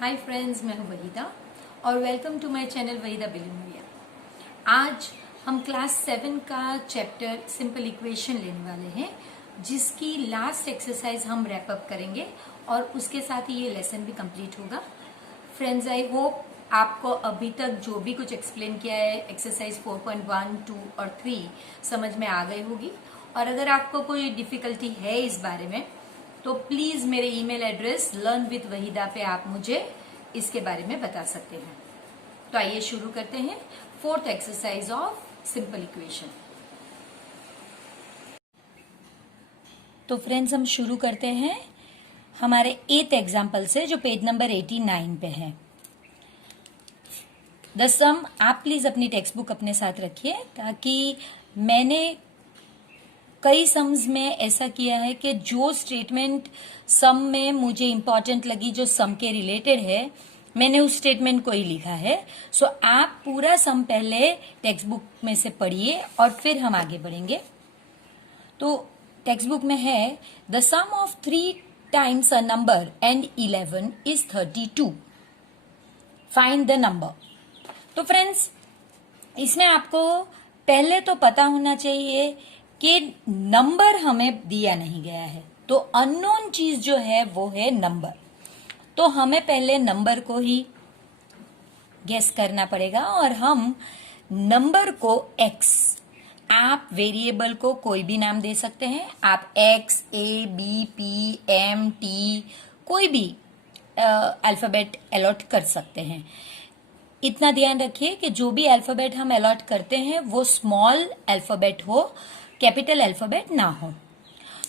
Hi friends, मैं हूं वहीदा और welcome to my channel Waheeda billionaire. आज हम क्लास 7 का चैप्टर सिंपल इक्वेशन लेने वाले हैं, जिसकी लास्ट एक्सरसाइज हम रैप अप करेंगे और उसके साथ ही ये लेसन भी कंप्लीट होगा। फ्रेंड्स, आई होप आपको अभी तक जो भी कुछ एक्सप्लेन किया है एक्सरसाइज 4.1, 2 और 3 समझ में आ गई होगी। और अगर आपको कोई डिफिकल्टी है इस बारे में तो प्लीज मेरे ईमेल एड्रेस learnwithwahida पे आप मुझे इसके बारे में बता सकते हैं। तो आइए शुरू करते हैं fourth exercise of simple equation. तो फ्रेंड्स, हम शुरू करते हैं हमारे 8th एग्जाम्पल से, जो पेज नंबर 89 पे है। द सम, आप प्लीज अपनी टेक्स्ट बुक अपने साथ रखिए, ताकि मैंने कई सम्स में ऐसा किया है कि जो स्टेटमेंट सम में मुझे इंपॉर्टेंट लगी, जो सम के रिलेटेड है, मैंने उस स्टेटमेंट को ही लिखा है। सो आप पूरा सम पहले टेक्स्ट बुक में से पढ़िए और फिर हम आगे बढ़ेंगे। तो टेक्स्ट बुक में है, the sum of 3 times a number and 11 is 32। Find the number. तो फ्रेंड्स, इसमें आपको पहले तो पता होना चाहिए कि नंबर हमें दिया नहीं गया है, तो अननोन चीज जो है वो है नंबर। तो हमें पहले नंबर को ही गेस करना पड़ेगा और हम नंबर को x, आप वेरिएबल को कोई भी नाम दे सकते हैं। आप x, a, b, p, m, t कोई भी अल्फाबेट अलॉट कर सकते हैं। इतना ध्यान रखिए कि जो भी अल्फाबेट हम अलॉट करते हैं वो स्मॉल अल्फाबेट हो, कैपिटल अल्फाबेट ना हो।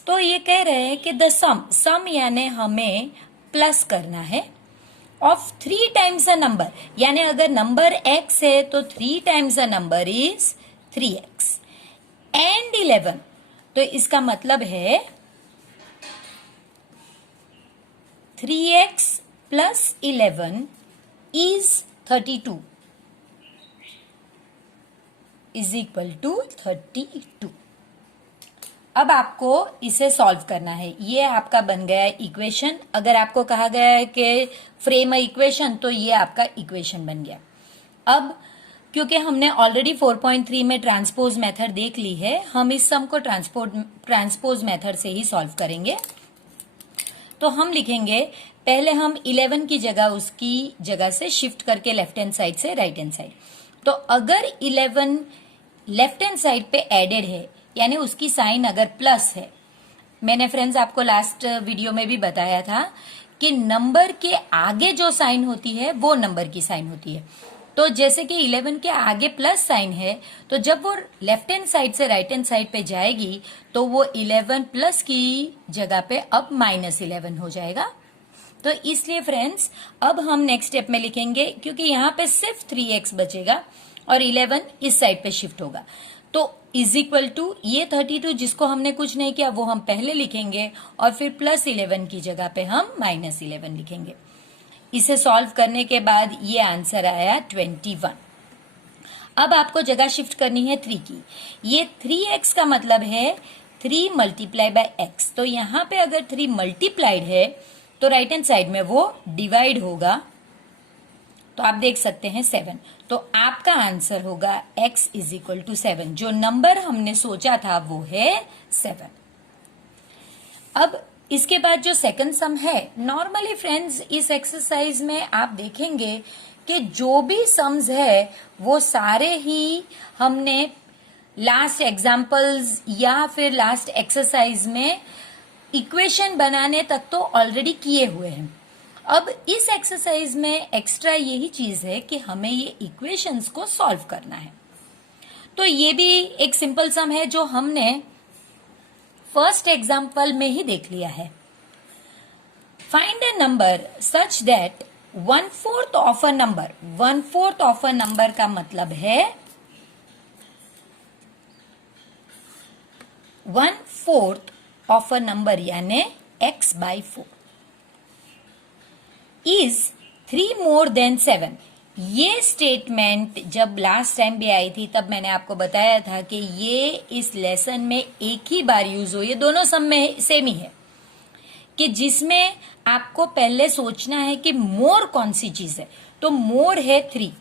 तो ये कह रहे हैं कि द सम यानी हमें प्लस करना है ऑफ 3 टाइम्स अ नंबर, यानी अगर नंबर x है तो 3 times a number is 3x and 11। तो इसका मतलब है 3x plus 11 is 32 is equal to 32। अब आपको इसे सॉल्व करना है। ये आपका बन गया है इक्वेशन। अगर आपको कहा गया है कि फ्रेम अ इक्वेशन, तो ये आपका इक्वेशन बन गया। अब क्योंकि हमने ऑलरेडी 4.3 में ट्रांसपोज मेथड देख ली है, हम इस सम को ट्रांसपोज मेथड से ही सॉल्व करेंगे। तो हम लिखेंगे, पहले हम 11 की जगह उसकी जगह से शिफ्ट करके लेफ्ट हैंड साइड से राइट हैंड साइड। तो अगर 11 लेफ्ट हैंड साइड पे एडेड है, यानी उसकी साइन अगर प्लस है, मैंने फ्रेंड्स आपको लास्ट वीडियो में भी बताया था कि नंबर के आगे जो साइन होती है वो नंबर की साइन होती है। तो जैसे कि 11 के आगे प्लस साइन है, तो जब वो लेफ्ट हैंड साइड से राइट हैंड साइड पे जाएगी तो वो 11 प्लस की जगह पे अब -11 हो जाएगा। तो इसलिए फ्रेंड्स, अब हम नेक्स्ट स्टेप में लिखेंगे, क्योंकि यहाँ पे सिर्फ 3x बचेगा और 11 इस साइड पे शिफ्ट होगा। तो इज इक्वल टू ये 32 जिसको हमने कुछ नहीं किया वो हम पहले लिखेंगे और फिर प्लस 11 की जगह पे हम -11 लिखेंगे। इसे सॉल्व करने के बाद ये आंसर आया 21। अब आपको जगह शिफ्ट करनी है 3 की। ये 3x का मतलब है 3 मल्टीप्लाई बाय x। तो यहाँ पे अगर 3 मल्टीप्लाइड है तो राइट हैंड साइड में वो डिवाइड होगा, तो आप देख सकते हैं 7। तो आपका आंसर होगा x इज इक्वल टू 7। जो नंबर हमने सोचा था वो है 7। अब इसके बाद जो सेकंड सम है, नॉर्मली फ्रेंड्स इस एक्सरसाइज में आप देखेंगे कि जो भी सम्स है वो सारे ही हमने लास्ट एग्जाम्पल्स या फिर लास्ट एक्सरसाइज में इक्वेशन बनाने तक तो ऑलरेडी किए हुए हैं। अब इस एक्सरसाइज में एक्स्ट्रा यही चीज है कि हमें ये इक्वेशंस को सॉल्व करना है। तो ये भी एक सिंपल सम है जो हमने फर्स्ट एग्जाम्पल में ही देख लिया है। Find a number such that 1/4 of a number, 1/4 of a number का मतलब है 1/4 ऑफ अ नंबर यानी x/4 इज 3 मोर देन 7। ये स्टेटमेंट जब लास्ट टाइम भी आई थी तब मैंने आपको बताया था कि ये इस लेसन में एक ही बार यूज हुई है, दोनों सम में सेम ही है कि जिसमें आपको पहले सोचना है कि मोर कौन सी चीज है। तो मोर है 3,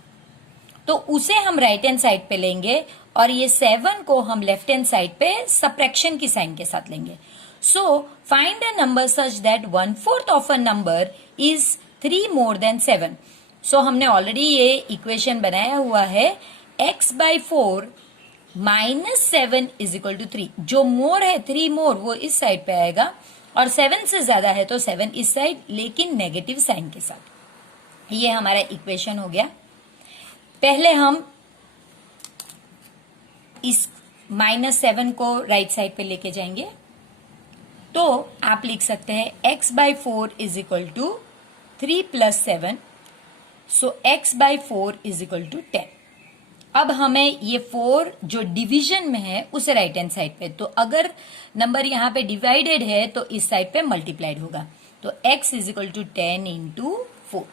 तो उसे हम राइट हैंड साइड पे लेंगे और ये 7 को हम लेफ्ट हैंड साइड पे सब्ट्रैक्शन की साइन के साथ लेंगे। So find a number such that 1/4 of a number is 3 more than 7। सो हमने ऑलरेडी ये इक्वेशन बनाया हुआ है, x/4 -7 = 3। जो मोर है 3 मोर वो इस साइड पे आएगा और 7 से ज्यादा है तो 7 इस साइड, लेकिन नेगेटिव साइन के साथ। ये हमारा इक्वेशन हो गया। पहले हम इस -7 को राइट साइड पे लेके जाएंगे, तो आप लिख सकते हैं x/4 = 3 + 7, सो x/4 = 10। अब हमें ये 4 जो डिवीजन में है उसे राइट हैंड साइड पे, तो अगर नंबर यहां पे डिवाइडेड है तो इस साइड पे मल्टीप्लाइड होगा, तो x = 10 × 4।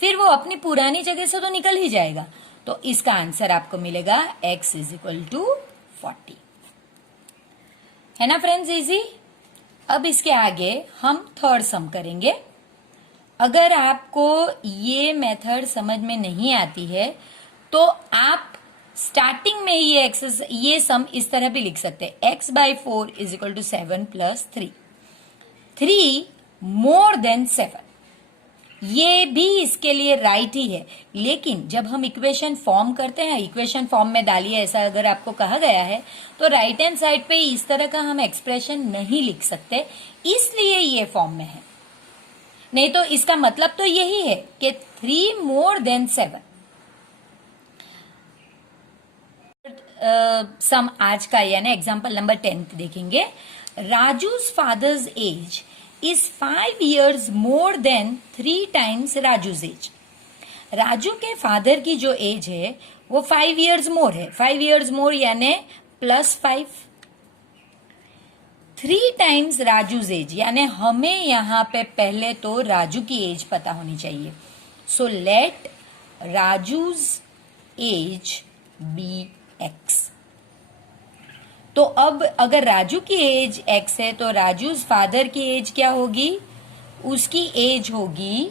फिर वो अपनी पुरानी जगह से तो निकल ही जाएगा, तो इसका आंसर आपको मिलेगा x = 40। है ना फ्रेंड्स, इजी। अब इसके आगे हम थर्ड सम करेंगे। अगर आपको ये मेथड समझ में नहीं आती है तो आप स्टार्टिंग में ये सम इस तरह भी लिख सकते हैं, x/4 = 7 + 3, 3 मोर देन 7। ये भी इसके लिए राइट ही है, लेकिन जब हम इक्वेशन फॉर्म करते हैं, इक्वेशन फॉर्म में डालिए ऐसा अगर आपको कहा गया है, तो राइट हैंड साइड पे इस तरह का हम एक्सप्रेशन नहीं लिख सकते, इसलिए ये फॉर्म में है। नहीं तो इसका मतलब तो यही है कि 3 मोर देन 7। सम आज का यानी एग्जाम्पल नंबर 10 देखेंगे। Raju's father's age is 5 years more than 3 times Raju's age. Raju के फादर की जो एज है वो 5 years मोर है। 5 years मोर यानी +5, 3 टाइम्स राजूज एज, यानी हमें यहां पे पहले तो राजू की एज पता होनी चाहिए। So let Raju's age be x। तो अब अगर राजू की एज x है तो राजूज फादर की एज क्या होगी, उसकी एज होगी,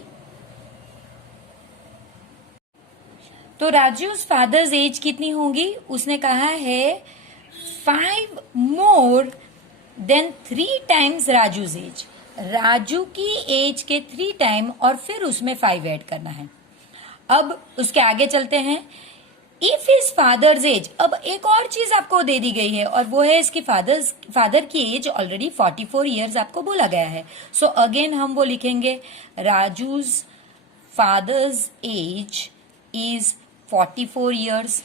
तो राजूज फादर्स एज कितनी होगी, उसने कहा है 5 more than 3 times Raju's age. Raju की एज के 3 टाइम और फिर उसमें 5 ऐड करना है। अब उसके आगे चलते हैं। इफ हिज फादर्स एज, अब एक और चीज आपको दे दी गई है और वो है इसकी फादर की एज ऑलरेडी 44 ईयर्स आपको बोला गया है। सो अगेन हम वो लिखेंगे, Raju's father's as is 44 years.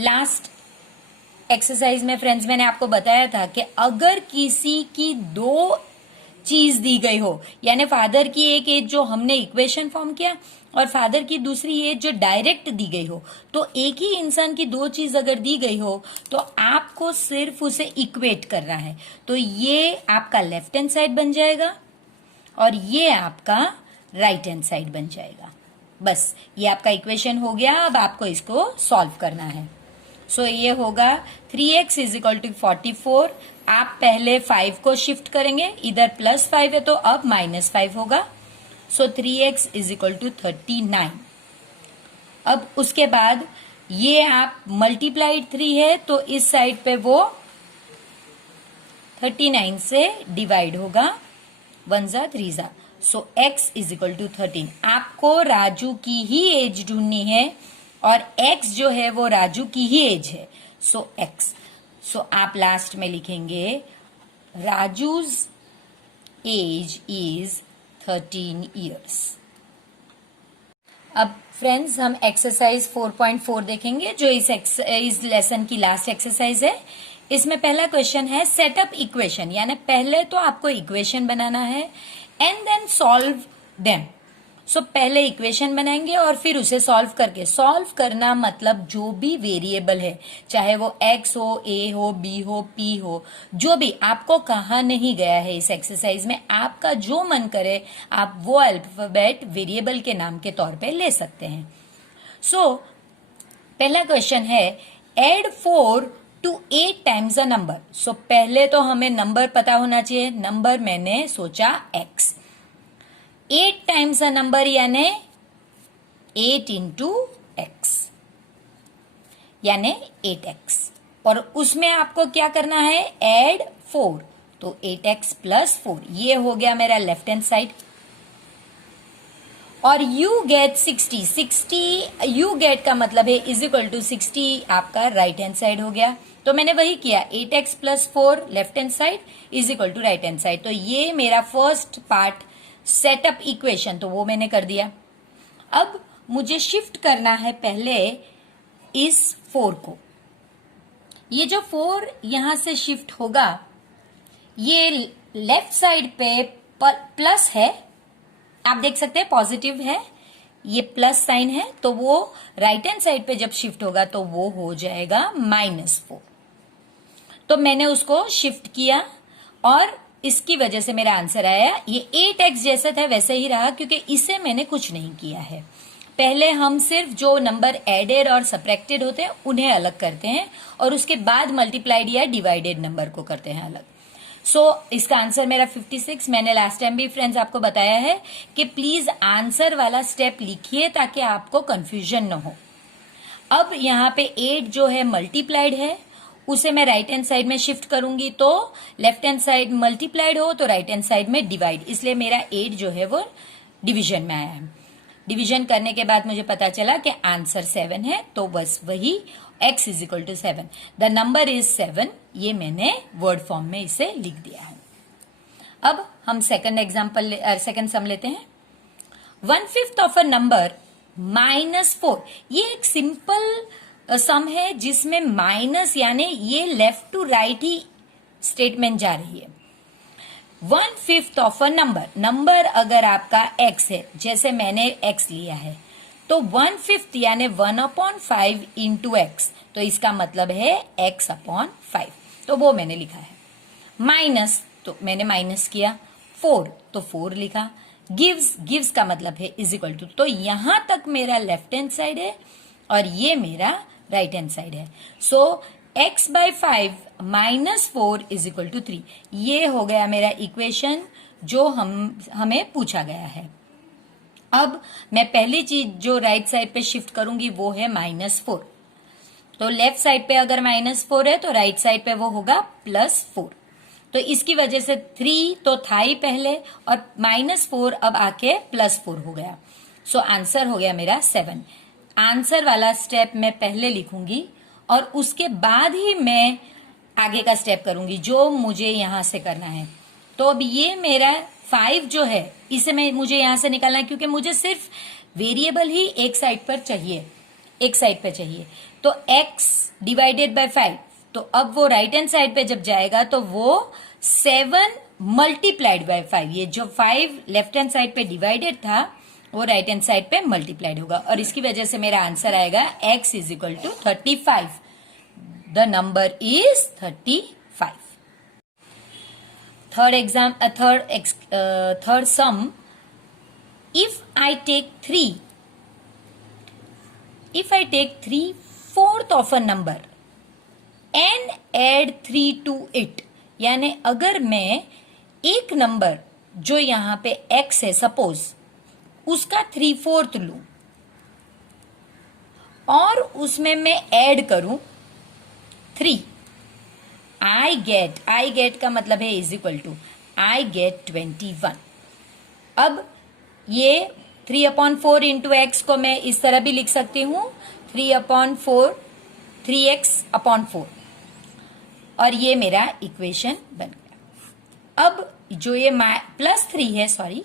Last exercise में फ्रेंड्स मैंने आपको बताया था कि अगर किसी की 2 चीज दी गई हो, यानी फादर की एक एज जो हमने इक्वेशन फॉर्म किया और फादर की दूसरी एज जो डायरेक्ट दी गई हो, तो एक ही इंसान की 2 चीज अगर दी गई हो तो आपको सिर्फ उसे इक्वेट करना है। तो ये आपका लेफ्ट हैंड साइड बन जाएगा और ये आपका राइट हैंड साइड बन जाएगा। बस ये आपका इक्वेशन हो गया। अब आपको इसको सॉल्व करना है। सो ये होगा 3x = 44। आप पहले 5 को शिफ्ट करेंगे, इधर +5 है तो अब -5 होगा। सो 3x = 39। अब उसके बाद ये आप मल्टीप्लाइड 3 है तो इस साइड पे वो 39 से डिवाइड होगा, 1 × 3 × सो x = 13। आपको राजू की ही एज ढूंढनी है और x जो है वो राजू की ही एज है, सो x। सो आप लास्ट में लिखेंगे राजूज एज इज 13 ईयर्स। अब फ्रेंड्स हम एक्सरसाइज 4.4 देखेंगे जो इस लेसन की लास्ट एक्सरसाइज है। इसमें पहला क्वेश्चन है सेटअप इक्वेशन, यानी पहले तो आपको इक्वेशन बनाना है एंड देन सॉल्व देम। सो पहले इक्वेशन बनाएंगे और फिर उसे सॉल्व करके, सॉल्व करना मतलब जो भी वेरिएबल है, चाहे वो x हो, a हो, b हो, p हो, जो भी आपको कहा नहीं गया है इस एक्सरसाइज में, आपका जो मन करे आप वो अल्फाबेट वेरिएबल के नाम के तौर पे ले सकते हैं। सो पहला क्वेश्चन है add 4 to 8 times a number. So पहले तो हमें नंबर पता होना चाहिए। नंबर मैंने सोचा x, 8 टाइम्स अ नंबर यानी 8 इंटू एक्स यानी 8x। और उसमें आपको क्या करना है, ऐड 4, तो 8x प्लस 4, ये हो गया मेरा लेफ्ट हैंड साइड। और यू गेट 60, 60 यू गेट का मतलब है इज इक्वल टू 60 आपका राइट हैंड साइड हो गया। तो मैंने वही किया, 8x plus 4 left hand side is equal to right hand side. तो ये मेरा फर्स्ट पार्ट सेटअप इक्वेशन, तो वो मैंने कर दिया। अब मुझे शिफ्ट करना है पहले इस 4 को। ये जो 4 यहां से शिफ्ट होगा, ये लेफ्ट साइड पे प्लस है, आप देख सकते हैं पॉजिटिव है, ये प्लस साइन है, तो वो राइट हैंड साइड पे जब शिफ्ट होगा तो वो हो जाएगा -4। तो मैंने उसको शिफ्ट किया और इसकी वजह से मेरा आंसर आया। ये 8x जैसा था वैसे ही रहा, क्योंकि इसे मैंने कुछ नहीं किया है। पहले हम सिर्फ जो नंबर एडेड और सब्ट्रैक्टेड होते हैं उन्हें अलग करते हैं और उसके बाद मल्टीप्लाइड या डिवाइडेड नंबर को करते हैं अलग। सो इसका आंसर मेरा 56। मैंने लास्ट टाइम भी फ्रेंड्स आपको बताया है कि प्लीज आंसर वाला स्टेप लिखिए ताकि आपको कंफ्यूजन न हो। अब यहाँ पे 8 जो है मल्टीप्लाइड है, उसे मैं राइट हैंड साइड में शिफ्ट करूंगी तो लेफ्ट हैंड साइड मल्टीप्लाइड हो तो राइट हैंड साइड में डिवाइड, इसलिए मेरा 8 जो है वो डिवीजन में आया है। डिवीजन करने के बाद मुझे पता चला कि आंसर 7 है, तो बस वही x is equal to 7, the number is 7, ये मैंने वर्ड फॉर्म में इसे लिख दिया है। अब हम सेकंड सम लेते हैं। 1/5 ऑफ अ नंबर -4, ये एक सिंपल सम है जिसमें माइनस यानी ये लेफ्ट टू राइट ही स्टेटमेंट जा रही है। 1/5 ऑफ अ नंबर अगर आपका x है, जैसे मैंने x लिया है, तो 1/5 यानी 1/5 इंटू एक्स, तो इसका मतलब है x/5, तो वो मैंने लिखा है। माइनस, तो मैंने माइनस किया। 4, तो 4 लिखा। गिव्स का मतलब है इज इक्वल टू, तो यहां तक मेरा लेफ्ट हैंड साइड है और ये मेरा राइट हैंड साइड है। सो x/5 -4 इज इक्वल टू 3, ये हो गया मेरा इक्वेशन जो हमें पूछा गया है। अब मैं पहली चीज जो राइट साइड पे शिफ्ट करूंगी वो है -4, तो लेफ्ट साइड पे अगर -4 है तो राइट साइड पे वो होगा +4, तो इसकी वजह से 3 तो था ही पहले और -4 अब आके +4 हो गया। सो आंसर हो गया मेरा 7। आंसर वाला स्टेप मैं पहले लिखूंगी और उसके बाद ही मैं आगे का स्टेप करूंगी जो मुझे यहां से करना है। तो अब ये मेरा 5 जो है इसे मुझे यहां से निकालना है, क्योंकि मुझे सिर्फ वेरिएबल ही एक साइड पर चाहिए, एक साइड पे चाहिए। तो x डिवाइडेड बाय 5, तो अब वो राइट हैंड साइड पे जब जाएगा तो वो 7 मल्टीप्लाइड बाय 5, ये जो 5 लेफ्ट हैंड साइड पे डिवाइडेड था वो राइट हैंड साइड पे मल्टीप्लाइड होगा और इसकी वजह से मेरा आंसर आएगा x is equal to 35, the number is 35। Third sum, if I take 3/4 of a number and add 3 to it, यानी अगर मैं एक नंबर जो यहां पे x है सपोज, उसका 3/4 लूं और उसमें मैं ऐड करूं 3, आई गेट का मतलब है is equal to I get 21। अब ये 3/4 इंटू एक्स को मैं इस तरह भी लिख सकती हूं, 3/4 3x/4, और ये मेरा इक्वेशन बन गया। अब जो ये +3 है, सॉरी,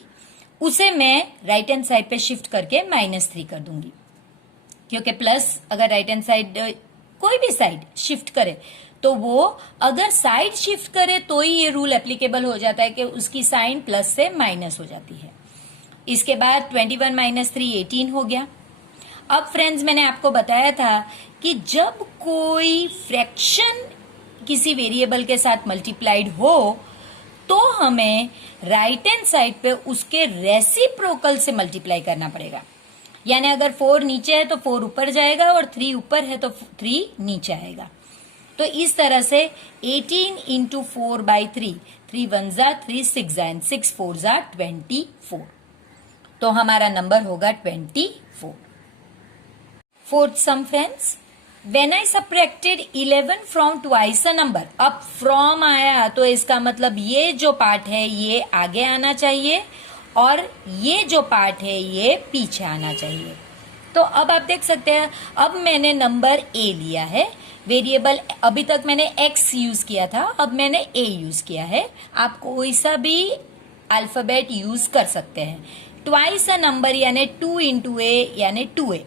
उसे मैं राइट हैंड साइड पे शिफ्ट करके -3 कर दूंगी, क्योंकि प्लस अगर राइट हैंड साइड कोई भी साइड शिफ्ट करे तो वो अगर साइड शिफ्ट करे तो ही ये रूल एप्लीकेबल हो जाता है कि उसकी साइन प्लस से माइनस हो जाती है। इसके बाद 21 - 3 18 हो गया। अब फ्रेंड्स मैंने आपको बताया था कि जब कोई फ्रैक्शन किसी वेरिएबल के साथ मल्टीप्लाइड हो तो हमें राइट हैंड साइड पे उसके रेसिप्रोकल से मल्टीप्लाई करना पड़ेगा। यानी अगर 4 नीचे है तो 4 ऊपर जाएगा और 3 ऊपर है तो 3 नीचे आएगा। तो इस तरह से 18 इंटू 4/3, 3 1 जा 3 6 जा 6 4 जा 24, तो हमारा नंबर होगा 24। Fourth sum friends, When I subtracted 11 from twice a number, अब from आया तो इसका मतलब ये जो पार्ट है ये आगे आना चाहिए और ये जो पार्ट है ये पीछे आना चाहिए। तो अब आप देख सकते हैं, अब मैंने नंबर a लिया है, वेरिएबल अभी तक मैंने x यूज किया था, अब मैंने a यूज किया है। आप कोई सा भी अल्फाबेट यूज कर सकते हैं। ट्वाइस अ नंबर यानी 2 इंटू a यानी 2a,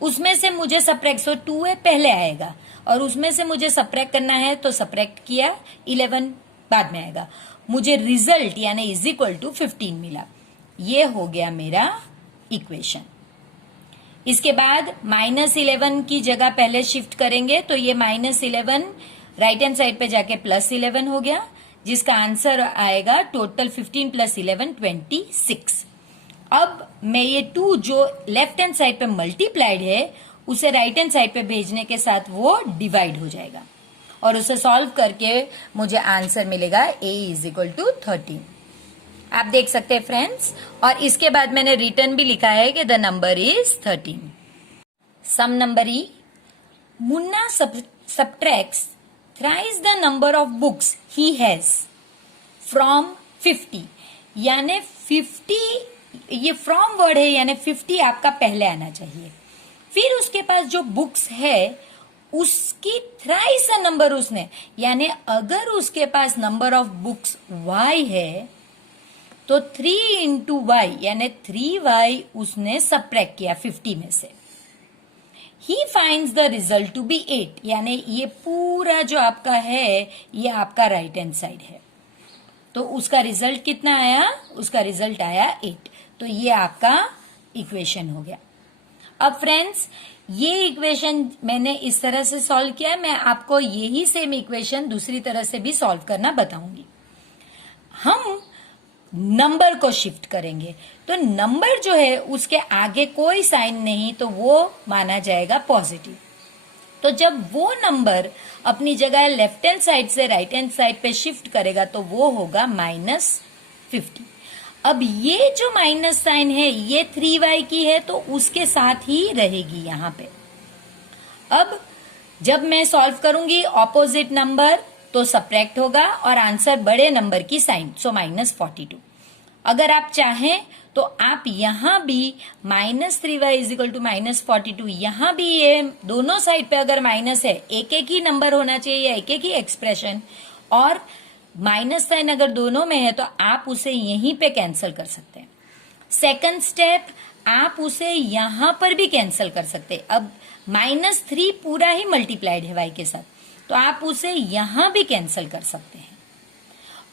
उसमें से मुझे सब्ट्रैक्ट, सो 2a पहले आएगा और उसमें से मुझे सब्ट्रैक्ट करना है तो सब्ट्रैक्ट किया, 11 बाद में आएगा। मुझे रिजल्ट यानी इज इक्वल टू 15 मिला। ये हो गया मेरा इक्वेशन। इसके बाद -11 की जगह पहले शिफ्ट करेंगे तो ये -11 राइट हैंड साइड पे जाके +11 हो गया, जिसका आंसर आएगा टोटल 15 + 11 26। अब मैं ये 2 जो लेफ्ट हैंड साइड पे मल्टीप्लाइड है उसे राइट हैंड साइड पे भेजने के साथ वो डिवाइड हो जाएगा और उसे सॉल्व करके मुझे आंसर मिलेगा a = 13। आप देख सकते हैं फ्रेंड्स, और इसके बाद मैंने रिटर्न भी लिखा है कि the number is 13। Sum number E, Munna subtracts thrice the number of books he has from 50, यानी 50, ये फ्रॉम वर्ड है यानी 50 आपका पहले आना चाहिए। फिर उसके पास जो बुक्स है उसकी थ्राइस नंबर उसने, यानी अगर उसके पास नंबर ऑफ बुक्स y है तो 3 इंटू वाई यानी 3y उसने सब्ट्रैक्ट किया 50 में से। He finds the result to be 8, यानी ये पूरा जो आपका है ये आपका राइट हैंड साइड है, तो उसका रिजल्ट कितना आया, उसका रिजल्ट आया 8। तो ये आपका इक्वेशन हो गया। अब फ्रेंड्स, ये इक्वेशन मैंने इस तरह से सॉल्व किया, मैं आपको यही सेम इक्वेशन दूसरी तरह से भी सॉल्व करना बताऊंगी। हम नंबर को शिफ्ट करेंगे तो नंबर जो है उसके आगे कोई साइन नहीं तो वो माना जाएगा पॉजिटिव। तो जब वो नंबर अपनी जगह लेफ्ट हैंड साइड से राइट हैंड साइड पे शिफ्ट करेगा तो वो होगा -50। अब ये जो माइनस साइन है ये 3y की है तो उसके साथ ही रहेगी यहां पे। अब जब मैं सॉल्व करूंगी ऑपोजिट नंबर तो सब्ट्रैक्ट होगा और आंसर बड़े नंबर की साइन, सो -42। अगर आप चाहें तो आप यहां भी -3y = -42, यहां भी ये दोनों साइड पे अगर माइनस है, एक एक ही नंबर होना चाहिए या एक एक ही एक्सप्रेशन, और माइनस साइन अगर दोनों में है तो आप उसे यहीं पे कैंसिल कर सकते हैं। सेकंड स्टेप, आप उसे यहां पर भी कैंसिल कर सकते हैं। अब -3 पूरा ही मल्टीप्लाइड है y के साथ, तो आप उसे यहां भी कैंसिल कर सकते हैं।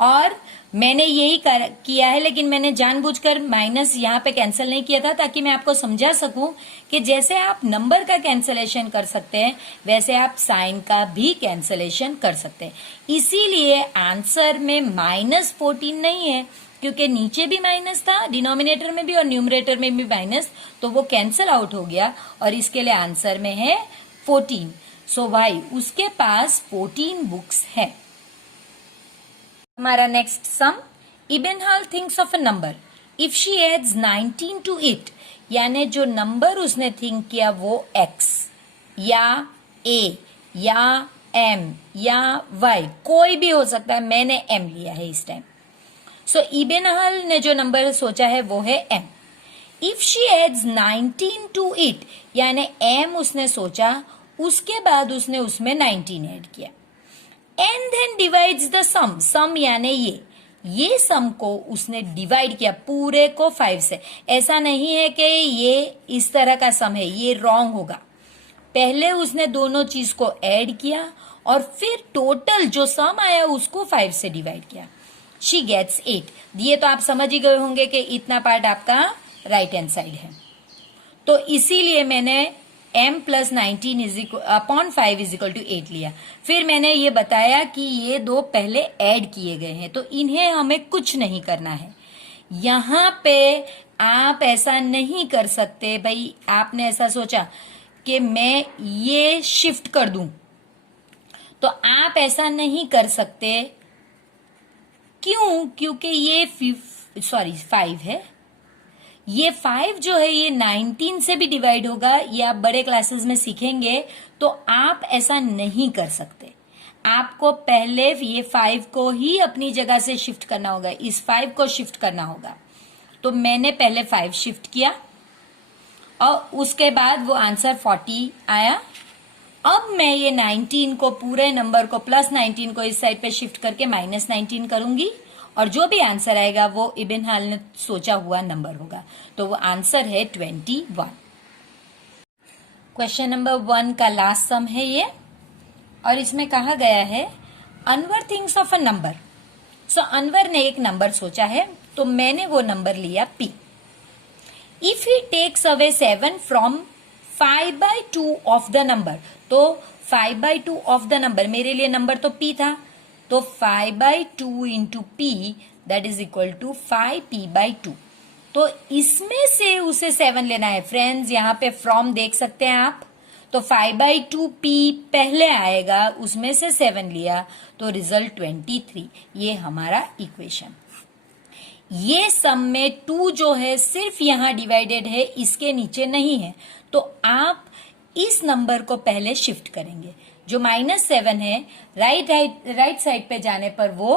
और मैंने यही किया है, लेकिन मैंने जानबूझकर माइनस यहाँ पे कैंसिल नहीं किया था ताकि मैं आपको समझा सकूं कि जैसे आप नंबर का कैंसिलेशन कर सकते हैं वैसे आप साइन का भी कैंसिलेशन कर सकते हैं। इसीलिए आंसर में -14 नहीं है, क्योंकि नीचे भी माइनस था, डिनोमिनेटर में भी और न्यूमरेटर में भी माइनस, तो वो कैंसिल आउट हो गया और इसके लिए आंसर में है 14। सो भाई उसके पास 14 बुक्स है। हमारा next sum, Iban thinks of a number if she adds 19 to it, यानी जो नंबर उसने थिंक किया वो x या a या m या y कोई भी हो सकता है, मैंने m लिया है इस टाइम। सो इबन ने जो नंबर सोचा है वो है m। If she adds 19 to it, यानी m उसने सोचा, उसके बाद उसने उसमें 19 ऐड किया, एंड देन डिवाइड्स द सम, सम यानी ये सम को उसने डिवाइड किया पूरे को 5 से। ऐसा नहीं है कि ये इस तरह का सम है, ये रॉन्ग होगा। पहले उसने दोनों चीज को ऐड किया और फिर टोटल जो सम आया उसको 5 से डिवाइड किया। She gets 8। ये तो आप समझ ही गए होंगे कि इतना पार्ट आपका राइट हैंड साइड है, तो इसीलिए मैंने m + 19/5 = 8 लिया। फिर मैंने ये बताया कि ये दो पहले ऐड किए गए हैं तो इन्हें हमें कुछ नहीं करना है। यहां पे आप ऐसा नहीं कर सकते, भाई आपने ऐसा सोचा कि मैं ये शिफ्ट कर दूं तो आप ऐसा नहीं कर सकते। क्यों? क्योंकि ये 5 है, ये 5 जो है ये 19 से भी डिवाइड होगा, ये आप बड़े क्लासेस में सीखेंगे। तो आप ऐसा नहीं कर सकते, आपको पहले ये 5 को ही अपनी जगह से शिफ्ट करना होगा, इस 5 को शिफ्ट करना होगा। तो मैंने पहले 5 शिफ्ट किया और उसके बाद वो आंसर 40 आया। अब मैं ये 19 को, पूरे नंबर को, प्लस 19 को इस साइड पे शिफ्ट करके माइनस 19 करूंगी और जो भी आंसर आएगा वो इब्न हाल ने सोचा हुआ नंबर होगा। तो वो आंसर है 21। क्वेश्चन नंबर 1 का लास्ट सम है ये, और इसमें कहा गया है Anwar thinks of a number. So Anwar ने एक नंबर सोचा है, तो मैंने वो नंबर लिया p। If he takes away 7 from 5/2 of the number, तो 5/2 ऑफ द नंबर, मेरे लिए नंबर तो p था, तो 5/2 into p that is equal to 5p/2। तो इसमें से उसे 7 लेना है। फ्रेंड्स यहाँ पे फ्रॉम देख सकते हैं आप, तो 5/2p पहले आएगा, उसमें से 7 लिया, तो रिजल्ट 23। ये हमारा इक्वेशन। ये सम में 2 जो है सिर्फ यहां डिवाइडेड है, इसके नीचे नहीं है। तो आप इस नंबर को पहले शिफ्ट करेंगे, जो -7 है राइट साइड पे जाने पर वो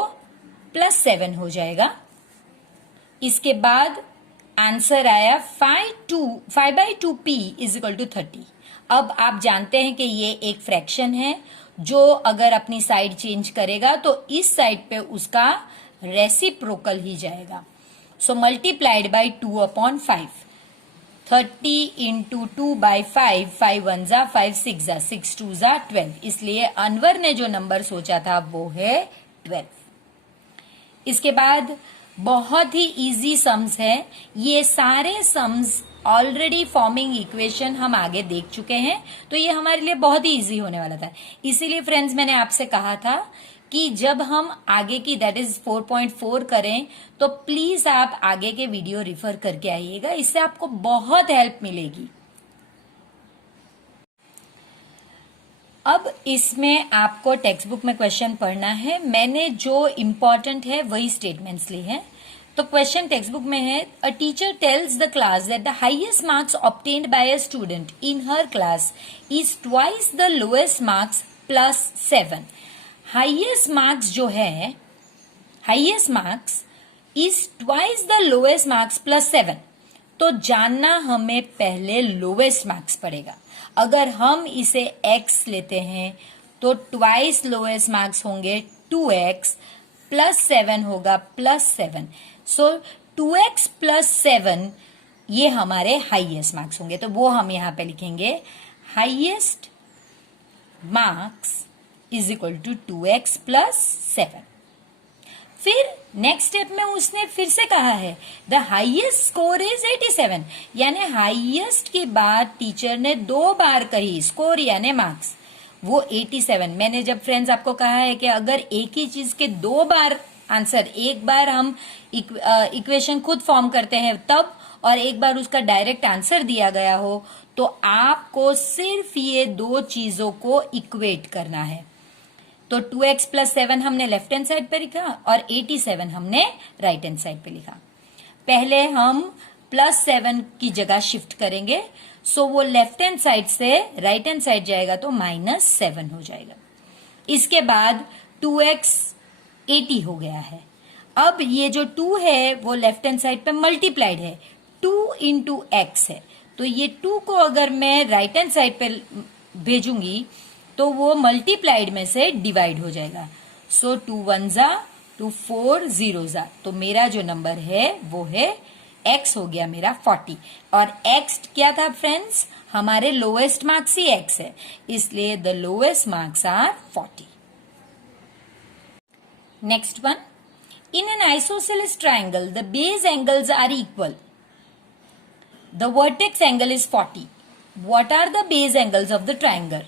+7 हो जाएगा। इसके बाद आंसर आया 5/2p इज इक्वल टू 30। अब आप जानते हैं कि ये एक फ्रैक्शन है, जो अगर अपनी साइड चेंज करेगा तो इस साइड पे उसका रेसिप्रोकल ही जाएगा। सो मल्टीप्लाइड बाई 2/5, 30 इंटू 2/5, 5 1 जा 5 6 जा 6 2 जा 12। इसलिए अनवर ने जो नंबर सोचा था वो है 12। इसके बाद बहुत ही इजी सम्स है। ये सारे सम्स ऑलरेडी फॉर्मिंग इक्वेशन हम आगे देख चुके हैं, तो ये हमारे लिए बहुत ही इजी होने वाला था। इसीलिए फ्रेंड्स मैंने आपसे कहा था कि जब हम आगे की दैट इज 4.4 करें तो प्लीज आप आगे के वीडियो रिफर करके आइएगा, इससे आपको बहुत हेल्प मिलेगी। अब इसमें आपको टेक्स्ट बुक में क्वेश्चन पढ़ना है। मैंने जो इम्पोर्टेंट है वही स्टेटमेंट्स ली हैं। तो क्वेश्चन टेक्स्ट बुक में है, a teacher tells the class that the highest marks obtained by a student in her class is twice the lowest marks +7। Highest marks जो है, highest marks is twice the lowest marks +7। तो जानना हमें पहले lowest marks पड़ेगा। अगर हम इसे x लेते हैं तो ट्वाइस लोएस्ट मार्क्स होंगे 2x, +7 होगा +7। सो 2x +7 ये हमारे हाईएस्ट मार्क्स होंगे, तो वो हम यहां पे लिखेंगे highest marks is equal to 2x +7। फिर नेक्स्ट स्टेप में उसने फिर से कहा है द हाईएस्ट स्कोर इज 87, यानी हाईएस्ट के बाद टीचर ने 2 बार कही स्कोर यानी मार्क्स, वो 87। मैंने जब फ्रेंड्स आपको कहा है कि अगर एक ही चीज के 2 बार आंसर, एक बार हम इक्वेशन खुद फॉर्म करते हैं तब, और एक बार उसका डायरेक्ट आंसर दिया गया हो, तो आपको सिर्फ ये 2 चीजों को इक्वेट करना है। तो 2x +7 हमने लेफ्ट हैंड साइड पे लिखा और 87 हमने राइट हैंड साइड पे लिखा। पहले हम +7 की जगह शिफ्ट करेंगे, सो वो लेफ्ट हैंड साइड से राइट हैंड साइड जाएगा तो -7 हो जाएगा। इसके बाद 2x 80 हो गया है। अब ये जो 2 है वो लेफ्ट हैंड साइड पे मल्टीप्लाइड है, 2 इंटू x है, तो ये 2 को अगर मैं राइट हैंड साइड पे भेजूंगी तो वो मल्टीप्लाइड में से डिवाइड हो जाएगा। सो 2 1 जा 2 4 0 जा, तो मेरा जो नंबर है वो है x हो गया मेरा 40। और x क्या था फ्रेंड्स, हमारे लोएस्ट मार्क्स ही x है, इसलिए the lowest marks are 40। Next one, in an isosceles triangle the base angles are equal, the vertex angle is 40, what are the base angles of the triangle.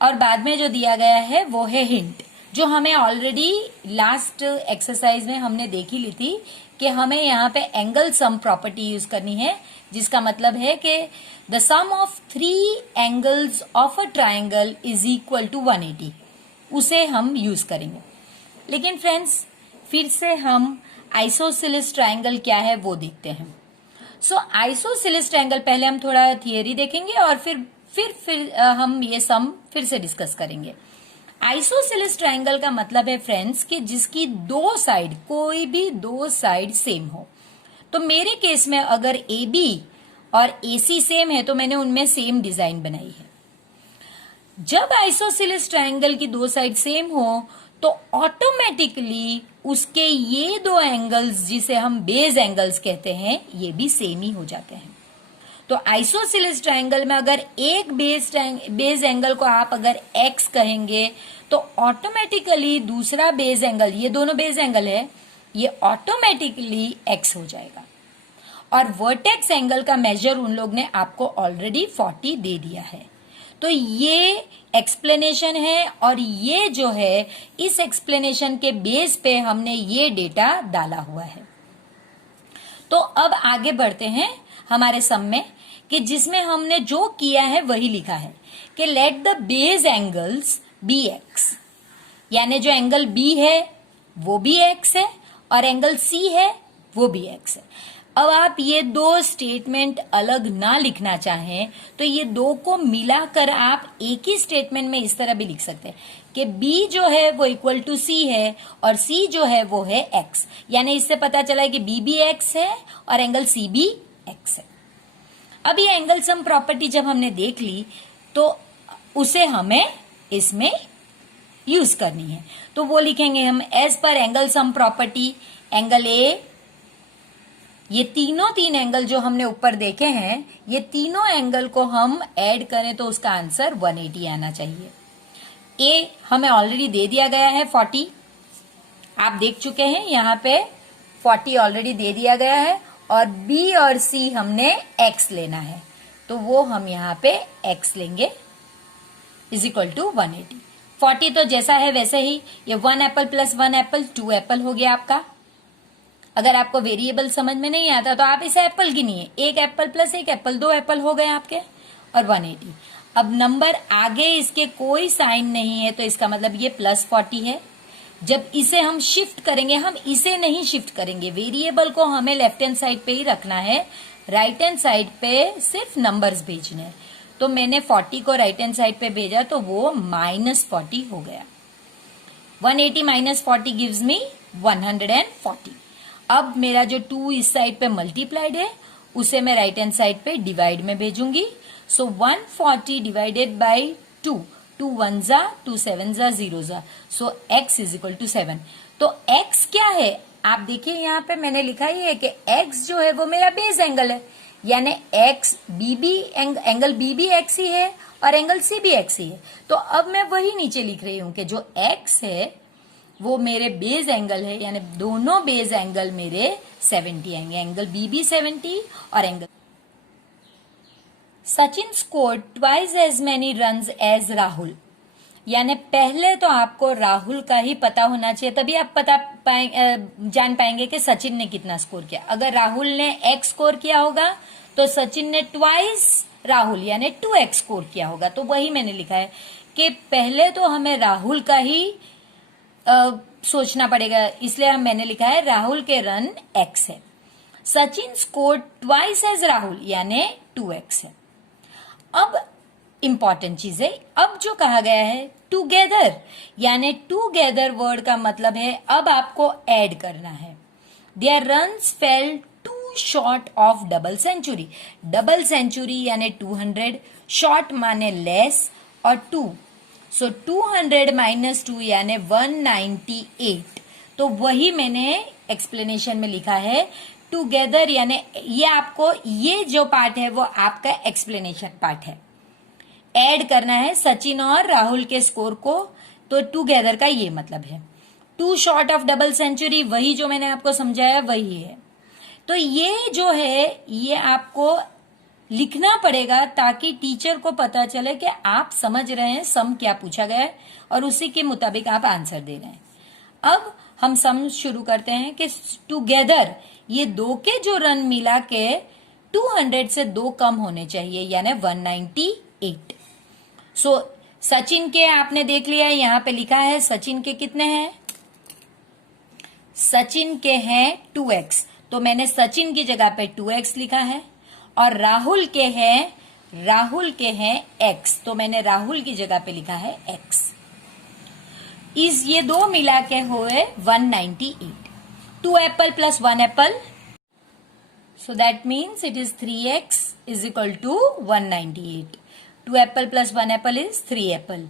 और बाद में जो दिया गया है वो है हिंट, जो हमें ऑलरेडी लास्ट एक्सरसाइज में हमने देखी ली थी कि हमें यहाँ पे एंगल सम प्रॉपर्टी यूज करनी है, जिसका मतलब है कि the sum of 3 angles of a triangle is equal to 180। उसे हम यूज करेंगे। लेकिन फ्रेंड्स फिर से हम आइसोसेलेस ट्रायंगल क्या है वो देखते हैं। सो आइसोसेलेस ट्रायंगल पहले हम थोड़ा थियरी देखेंगे और फिर हम ये सम फिर से डिस्कस करेंगे। आइसोसेलेस ट्रायंगल का मतलब है फ्रेंड्स कि जिसकी दो साइड, कोई भी दो साइड सेम हो। तो मेरे केस में अगर ए बी और ए सी सेम है तो मैंने उनमें सेम डिजाइन बनाई है। जब आइसोसेलेस ट्रायंगल की दो साइड सेम हो तो ऑटोमेटिकली उसके ये दो एंगल्स जिसे हम बेस एंगल्स कहते हैं ये भी सेम ही हो जाते हैं। तो आइसोसेलेस ट्रायंगल में अगर एक बेस एंगल को आप अगर x कहेंगे तो ऑटोमेटिकली दूसरा बेस एंगल, ये दोनों बेस एंगल है, ये ऑटोमेटिकली x हो जाएगा। और वर्टेक्स एंगल का मेजर उन लोग ने आपको ऑलरेडी 40 दे दिया है। तो ये एक्सप्लेनेशन है और ये जो है इस एक्सप्लेनेशन के बेस पे हमने ये डेटा डाला हुआ है। तो अब आगे बढ़ते हैं हमारे सम में कि जिसमें हमने जो किया है वही लिखा है कि let the base angles be x, यानी जो एंगल बी है वो भी एक्स है और एंगल सी है वो भी एक्स है। अब आप ये दो स्टेटमेंट अलग ना लिखना चाहें तो ये दो को मिलाकर आप एक ही स्टेटमेंट में इस तरह भी लिख सकते हैं कि B जो है वो इक्वल टू C है और C जो है वो है X, यानी इससे पता चला है कि B भी X है और एंगल C भी X है। अब ये एंगल सम प्रॉपर्टी जब हमने देख ली तो उसे हमें इसमें यूज करनी है। तो वो लिखेंगे हम as per angle sum property, angle A, ये तीन एंगल जो हमने ऊपर देखे हैं ये तीनों एंगल को हम ऐड करें तो उसका आंसर 180 आना चाहिए। ए हमें ऑलरेडी दे दिया गया है 40, आप देख चुके हैं यहाँ पे 40 ऑलरेडी दे दिया गया है, और बी और सी हमने एक्स लेना है तो वो हम यहाँ पे एक्स लेंगे इज इक्वल टू 180। 40 तो जैसा है वैसे ही, ये 1 एप्पल प्लस 1 एप्पल 2 एप्पल हो गया आपका। अगर आपको वेरिएबल समझ में नहीं आता तो आप इसे एप्पल गिनिए, एक एप्पल प्लस एक एप्पल 2 एप्पल हो गए आपके, और 180। अब नंबर आगे इसके कोई साइन नहीं है तो इसका मतलब ये प्लस 40 है। जब इसे हम शिफ्ट करेंगे, हम इसे नहीं शिफ्ट करेंगे, वेरिएबल को हमें लेफ्ट हैंड साइड पे ही रखना है, राइट हैंड साइड पे सिर्फ नंबर्स भेजने हैं। तो मैंने 40 को राइट हैंड साइड पे भेजा तो वो -40 हो गया। 180 माइनस 40 गिव्स मी 140। अब मेरा जो 2 इस साइड पे मल्टीप्लाइड है उसे मैं राइट हैंड साइड पे डिवाइड में भेजूंगी। सो 140 डिवाइडेड बाई 2, 2 1 जा, 2 7 जा, 0 जा, सो x इज इक्वल टू 7। तो x क्या है आप देखिए, यहाँ पे मैंने लिखा ही है कि x जो है वो मेरा बेस एंगल है, यानी x एंगल बी भी x ही है और एंगल सी भी x ही है। तो अब मैं वही नीचे लिख रही हूं कि जो x है वो मेरे बेस एंगल है, यानी दोनों बेस एंगल मेरे 70 आएंगे, एंगल बी भी 70 और angle. Sachin scored twice as many runs as Rahul, यानी पहले तो आपको राहुल का ही पता होना चाहिए तभी आप जान पाएंगे कि सचिन ने कितना स्कोर किया। अगर राहुल ने x स्कोर किया होगा तो सचिन ने ट्वाइस राहुल यानी 2x स्कोर किया होगा। तो वही मैंने लिखा है कि पहले तो हमें राहुल का ही सोचना पड़ेगा, इसलिए मैंने लिखा है राहुल के रन x है। Sachin score twice as Rahul यानी 2x है। अब इंपॉर्टेंट चीज है, अब जो कहा गया है टुगेदर, यानी टुगेदर वर्ड का मतलब है अब आपको ऐड करना है। Their runs fell two short of double century. Double century यानी 200, शॉर्ट माने लेस और 2, सो 200 माइनस 2 यानी 198। तो वही मैंने एक्सप्लेनेशन में लिखा है टुगेदर, यानी ये आपको ये जो पार्ट है वो आपका एक्सप्लेनेशन पार्ट है। ऐड करना है सचिन और राहुल के स्कोर को, तो टुगेदर का ये मतलब है। 2 शॉर्ट ऑफ डबल सेंचुरी वही जो मैंने आपको समझाया वही है। तो ये जो है ये आपको लिखना पड़ेगा ताकि टीचर को पता चले कि आप समझ रहे हैं सम क्या पूछा गया है और उसी के मुताबिक आप आंसर दे रहे हैं। अब हम सम शुरू करते हैं कि टुगेदर ये दो के जो रन मिला के 200 से 2 कम होने चाहिए यानी 198। सो सचिन के आपने देख लिया, यहाँ पे लिखा है सचिन के कितने हैं, सचिन के हैं 2x, तो मैंने सचिन की जगह पे 2x लिखा है। और राहुल के हैं x, तो मैंने राहुल की जगह पे लिखा है x। ये दो मिला के हुए 198। 2 Apple plus 1 Apple, so that means it is 3x is equal to 198. 2 Apple plus 1 Apple is 3 Apple.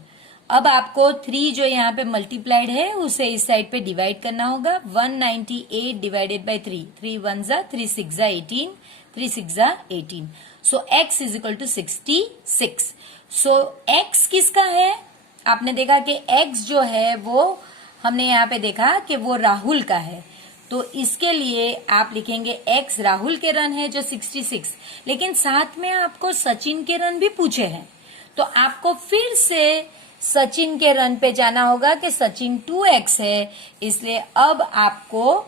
अब आपको 3 जो यहाँ पे मल्टीप्लाइड है उसे इस साइड पे डिवाइड करना होगा। 198 डिवाइडेड बाई 3, 3 1 जा 3 6 जा 18, 3 6 जा 18। So x is equal to 66। So x किसका है, आपने देखा कि x जो है वो हमने यहाँ पे देखा कि वो राहुल का है, तो इसके लिए आप लिखेंगे x राहुल के रन है जो 66, लेकिन साथ में आपको सचिन के रन भी पूछे हैं, तो आपको फिर से सचिन के रन पे जाना होगा कि सचिन 2x है, इसलिए अब आपको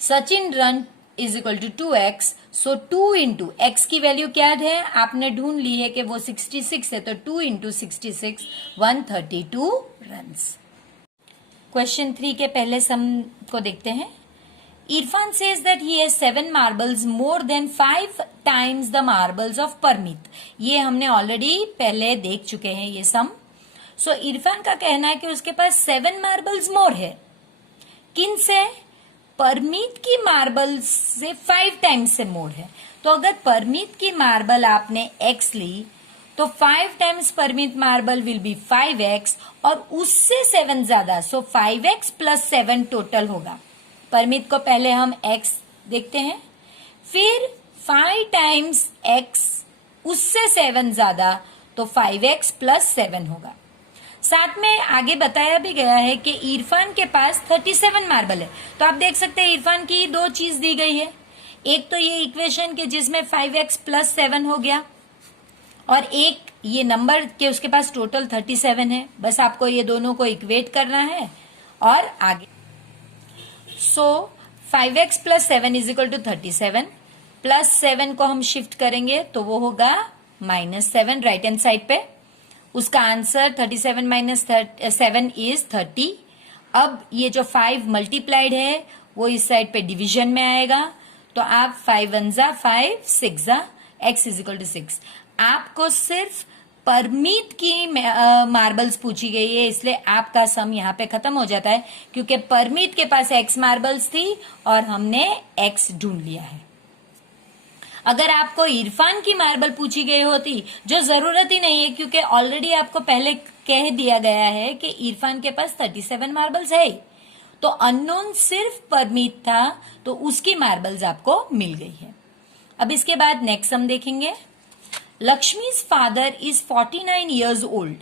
Sachin run is equal to 2x। So 2 into x की वैल्यू क्या है, आपने ढूंढ ली है कि वो 66 है, तो 2 इंटू 66 132 रन्स। क्वेश्चन 3 के पहले सम को देखते हैं। Irfan says that he has 7 marbles more than 5 times the marbles of Parmeet। ये हमने ऑलरेडी पहले देख चुके हैं ये सम। सो इरफान का कहना है कि उसके पास 7 मार्बल्स मोर है, किन से, परमीत की मार्बल्स से 5 टाइम्स से मोर है। तो अगर परमीत की मार्बल आपने x ली तो 5 times Parmeet marble will be 5x और उससे 7 ज्यादा, सो 5x प्लस 7 टोटल होगा। परमीत को पहले हम x देखते हैं, फिर 5 टाइम्स x उससे 7 ज्यादा, तो 5x प्लस 7 होगा। साथ में आगे बताया भी गया है कि इरफान के पास 37 मार्बल है, तो आप देख सकते हैं इरफान की 2 चीज दी गई है, एक तो ये इक्वेशन के जिसमें 5x प्लस 7 हो गया, और एक ये नंबर के उसके पास टोटल 37 है। बस आपको ये दोनों को इक्वेट करना है और आगे। So 5x plus 7 is equal to 37, plus 7 को हम शिफ्ट करेंगे तो वो होगा -7 राइट हैंड साइड पे। उसका आंसर 37 माइनस 7 इज 30। अब ये जो 5 मल्टीप्लाइड है वो इस साइड पे डिवीजन में आएगा, तो आप 5 1 जा 5 6 जा x इज इक्वल टू 6। आपको सिर्फ परमीत की मार्बल्स पूछी गई है, इसलिए आपका सम यहाँ पे खत्म हो जाता है, क्योंकि परमीत के पास x मार्बल्स थी और हमने x ढूंढ लिया है। अगर आपको इरफान की मार्बल पूछी गई होती, जो जरूरत ही नहीं है क्योंकि ऑलरेडी आपको पहले कह दिया गया है कि इरफान के पास 37 मार्बल्स है, तो अननोन सिर्फ परमीत था, तो उसकी मार्बल्स आपको मिल गई है। अब इसके बाद नेक्स्ट हम देखेंगे। Lakshmi's father is 49 years old,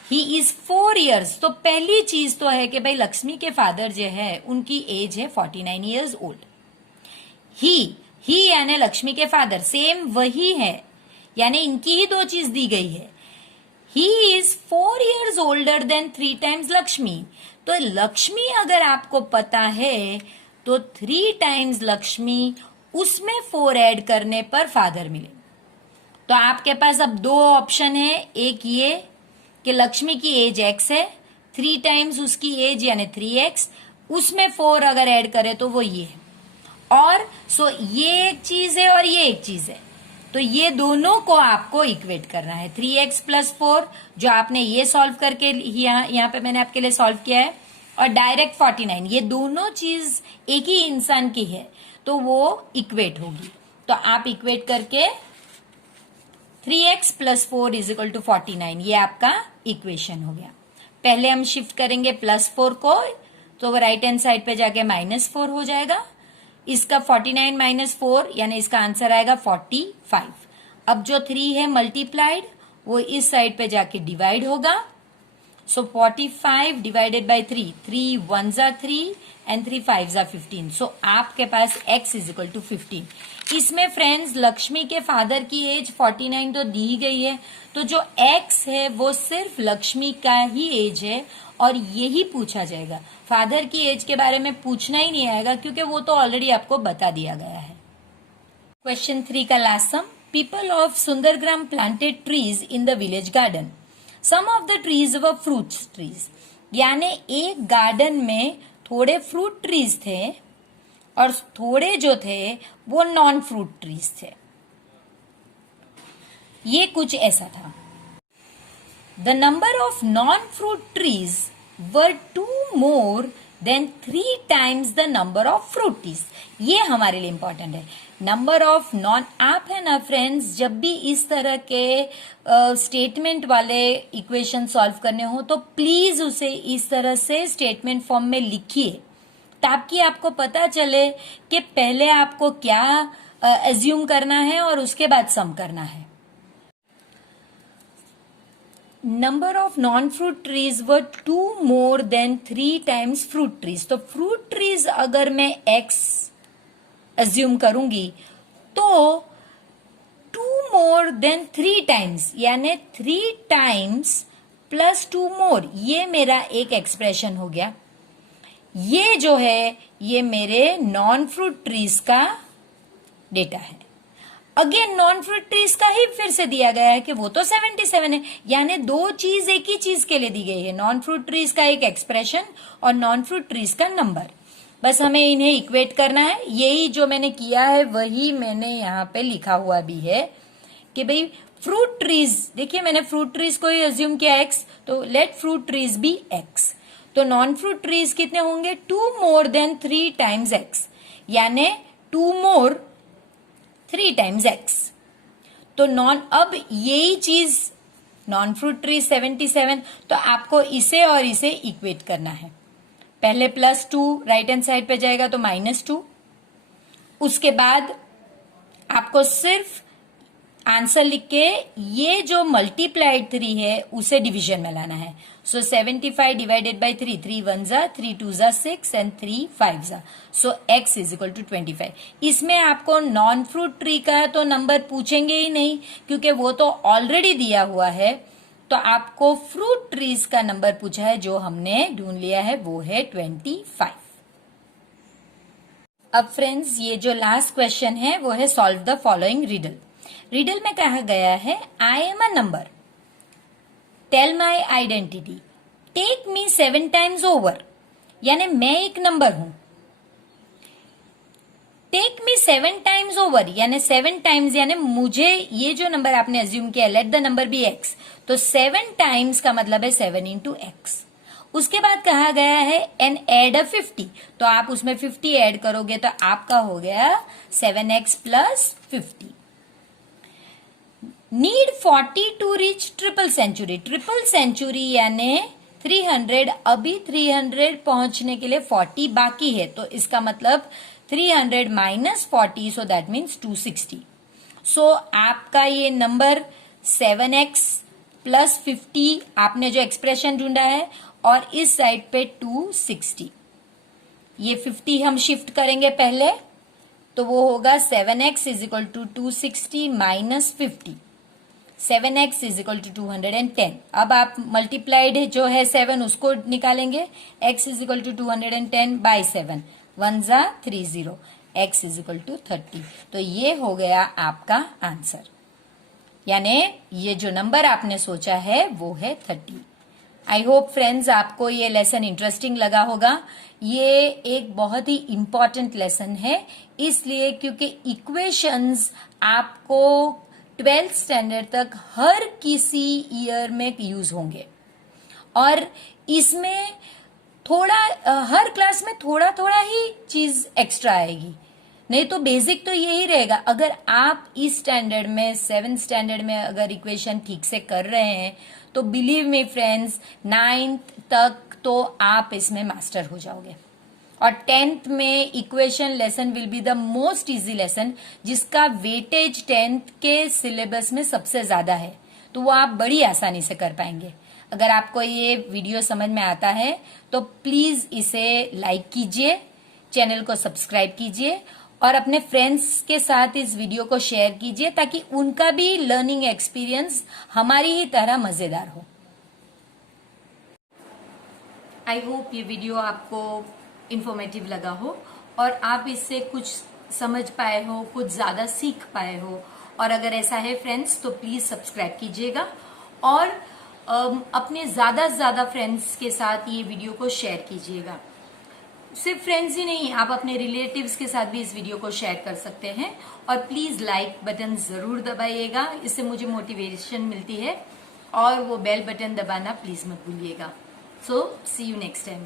he is 4 years. तो पहली चीज तो है कि भाई लक्ष्मी के फादर जो है उनकी एज है 49 ईयर्स ओल्ड। ही यानी लक्ष्मी के फादर सेम वही है, यानी इनकी ही 2 चीज दी गई है। He is 4 years older than 3 times Lakshmi. तो लक्ष्मी अगर आपको पता है तो 3 टाइम्स लक्ष्मी, उसमें 4 ऐड करने पर फादर मिले। तो आपके पास अब 2 ऑप्शन है, एक ये कि लक्ष्मी की एज x है, 3 टाइम्स उसकी एज यानी 3x, उसमें 4 अगर ऐड करे तो वो ये है। और सो ये एक चीज है और ये एक चीज है, तो ये दोनों को आपको इक्वेट करना है। 3x प्लस 4 जो आपने ये सॉल्व करके यहाँ पे मैंने आपके लिए सॉल्व किया है, और डायरेक्ट 49, ये दोनों चीज एक ही इंसान की है, तो वो इक्वेट होगी। तो आप इक्वेट करके 3x plus 4 is equal to 49, ये आपका इक्वेशन हो गया। पहले हम शिफ्ट करेंगे +4 को, तो वो राइट हैंड साइड पे जाके -4 हो जाएगा। इसका 49 माइनस 4 यानी इसका आंसर आएगा 45। अब जो 3 है मल्टीप्लाइड वो इस साइड पे जाके डिवाइड होगा, सो 45 डिवाइडेड बाय 3, 3 1 जा 3 एंड 3 5 जा 15। सो आपके पास x इज इक्वल टू 15। इसमें फ्रेंड्स लक्ष्मी के फादर की एज 49 तो दी गई है, तो जो x है वो सिर्फ लक्ष्मी का ही एज है और यही पूछा जाएगा। फादर की एज के बारे में पूछना ही नहीं आएगा क्योंकि वो तो ऑलरेडी आपको बता दिया गया है। क्वेश्चन 3 का last sum. People of Sundargram planted trees in the village garden. Some of the trees were fruit trees, यानी एक गार्डन में थोड़े फ्रूट ट्रीज थे और थोड़े जो थे वो नॉन फ्रूट ट्रीज थे। ये कुछ ऐसा था। The number of non fruit trees were 2 more than 3 times the number of fruit trees. ये हमारे लिए इंपॉर्टेंट है। नंबर ऑफ नॉन, आप है ना फ्रेंड्स, जब भी इस तरह के स्टेटमेंट वाले इक्वेशन सॉल्व करने हो तो प्लीज उसे इस तरह से स्टेटमेंट फॉर्म में लिखिए, ताकि आपको पता चले कि पहले आपको क्या एज्यूम करना है और उसके बाद सम करना है। Number of non fruit trees were 2 more than 3 times fruit trees. तो फ्रूट ट्रीज अगर मैं x एज्यूम करूंगी तो 2 more than 3 times, यानी 3 times प्लस 2 more, ये मेरा एक एक्सप्रेशन हो गया। ये जो है ये मेरे नॉन फ्रूट ट्रीज का डेटा है। अगेन नॉन फ्रूट ट्रीज का ही फिर से दिया गया है कि वो तो 77 है, यानी दो चीज एक ही चीज के लिए दी गई है, नॉन फ्रूट ट्रीज का एक एक्सप्रेशन और नॉन फ्रूट ट्रीज का नंबर। बस हमें इन्हें इक्वेट करना है। यही जो मैंने किया है वही मैंने यहाँ पे लिखा हुआ भी है कि भाई फ्रूट ट्रीज, देखिए मैंने फ्रूट ट्रीज को ही एज्यूम किया x, तो let fruit trees be x। तो नॉन फ्रूट ट्रीज कितने होंगे? 2 more than 3 times x, यानी 2 more 3 times x। तो अब यही चीज नॉन फ्रूट ट्रीज 77, तो आपको इसे और इसे इक्वेट करना है। पहले +2 राइट हैंड साइड पे जाएगा तो -2, उसके बाद आपको सिर्फ आंसर लिख के ये जो मल्टीप्लाइड 3 है उसे डिवीजन में लाना है। सो 75 डिवाइडेड बाई 3, 3 1 जा, 3 2 जा 6 एंड 3 5 जा। सो x इज इक्वल टू 25। इसमें आपको नॉन फ्रूट ट्री का तो नंबर पूछेंगे ही नहीं, क्योंकि वो तो ऑलरेडी दिया हुआ है। तो आपको फ्रूट ट्रीज का नंबर पूछा है, जो हमने ढूंढ लिया है वो है 25। अब फ्रेंड्स ये जो लास्ट क्वेश्चन है वो है solve the following riddle. Riddle में कहा गया है I am a number, tell my identity, take me 7 times over, यानी मैं एक नंबर हूं। टेक मी 7 times ओवर, यानी 7 times, यानी मुझे ये जो नंबर आपने एज्यूम किया, let the number be x, तो 7 times का मतलब है 7 into x। उसके बाद कहा गया है एन एड 50, तो आप उसमें 50 ऐड करोगे तो आपका हो गया 7x plus 50। Need 40 to reach triple century, triple century यानी 300, अभी 300 पहुंचने के लिए 40 बाकी है, तो इसका मतलब 300 minus 40, सो दैट मीन्स 260। सो आपका ये नंबर 7x plus 50 आपने जो एक्सप्रेशन ढूंढा है, और इस साइड पे 260, ये 50 हम शिफ्ट करेंगे पहले, तो वो होगा 7x is equal to 260 minus 50, 7x is equal to 210। अब आप मल्टीप्लाइड जो है 7 उसको निकालेंगे, x is equal to 210 by 7, 1 जा 30, x इज इक्वल टू 30। तो ये हो गया आपका आंसर, यानी ये जो नंबर आपने सोचा है वो है 30। आई होप फ्रेंड्स आपको ये लेसन इंटरेस्टिंग लगा होगा। ये एक बहुत ही इंपॉर्टेंट लेसन है, इसलिए क्योंकि इक्वेशंस आपको 12th स्टैंडर्ड तक हर किसी ईयर में यूज होंगे, और इसमें थोड़ा हर क्लास में थोड़ा थोड़ा ही चीज एक्स्ट्रा आएगी, नहीं तो बेसिक तो यही रहेगा। अगर आप इस स्टैंडर्ड में 7th स्टैंडर्ड में अगर इक्वेशन ठीक से कर रहे हैं तो बिलीव मी फ्रेंड्स 9th तक तो आप इसमें मास्टर हो जाओगे, और 10th में equation lesson will be the most easy lesson, जिसका वेटेज 10th के सिलेबस में सबसे ज्यादा है, तो वो आप बड़ी आसानी से कर पाएंगे। अगर आपको ये वीडियो समझ में आता है तो प्लीज इसे लाइक कीजिए, चैनल को सब्सक्राइब कीजिए, और अपने फ्रेंड्स के साथ इस वीडियो को शेयर कीजिए, ताकि उनका भी लर्निंग एक्सपीरियंस हमारी ही तरह मजेदार हो। आई होप ये वीडियो आपको इंफॉर्मेटिव लगा हो और आप इससे कुछ समझ पाए हो, कुछ ज्यादा सीख पाए हो। और अगर ऐसा है फ्रेंड्स तो प्लीज सब्सक्राइब कीजिएगा, और अपने ज्यादा से ज्यादा फ्रेंड्स के साथ ये वीडियो को शेयर कीजिएगा। सिर्फ फ्रेंड्स ही नहीं, आप अपने रिलेटिव्स के साथ भी इस वीडियो को शेयर कर सकते हैं। और प्लीज लाइक बटन जरूर दबाइएगा, इससे मुझे मोटिवेशन मिलती है। और वो बेल बटन दबाना प्लीज मत भूलिएगा। सो सी यू नेक्स्ट टाइम।